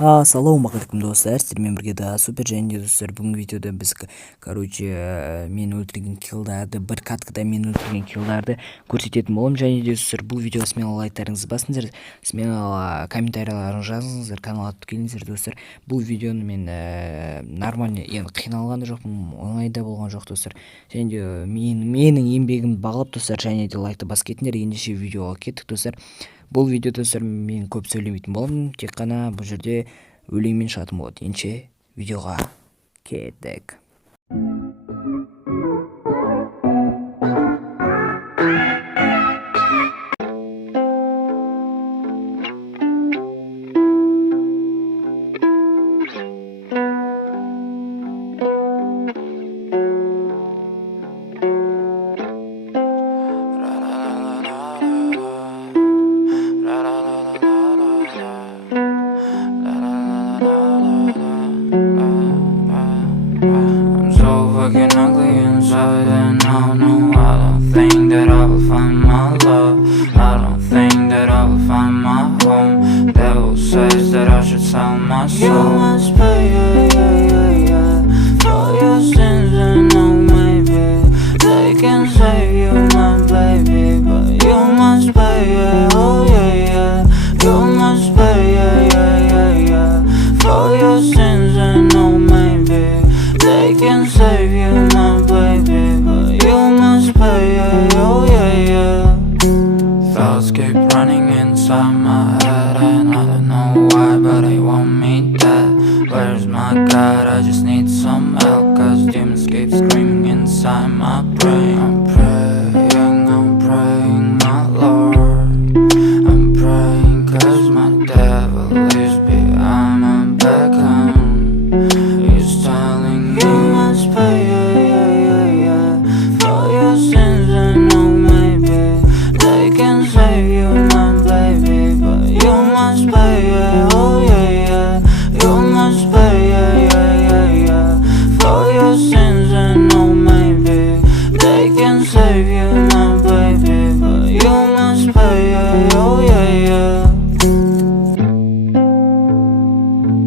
Ассалаумағалейкум достар, сіздермен бірге да супер және достар. Бүгінгі видеода біз мен өлтірген Килл Дарды, бір каткада мен өлтірген Килл Дарды көрсететін боламын. Және достар, бұл видео смело лайктарыңызды басыңыздар, смело комментарияларыңызды жазыңыздар, каналға келіңіздер достар. Бұл видеоны мен нормально, енді қиналған жоқпын, оңайда болған жоқ достар. Және де менің еңбегімді бағалап достар, және де лайкты басып кетіңдер. Ендеше видеоға кеттік достар. Бұл видео достар, мен көп сөйлемейтін боламын, тек қана бұл жерде өлеңмен шығатын болады. Ендеше видеоға кеттік. I'm so fucking ugly inside, and I know I don't think that I will find my love. I don't think that I will find my home. Devil says that I should sell my soul. You must pay, for your sins, and no, maybe they can save you, my baby, but you must pay, oh yeah. You must pay, for your sins, and no, maybe they can save you, my baby, but you must pay, oh yeah. Thoughts keep running inside my head, and I don't know why, but they want me dead. Where's my God? I just need some help, cause demons keep screaming inside my brain. I'm praying, my Lord. I'm praying cause my devil leaves behind my back home. He's telling me you must pay, for your sins, and no, maybe they can save you, my baby, but you must pay, oh yeah. You must pay, for your sins, and no, maybe they can save you, my baby.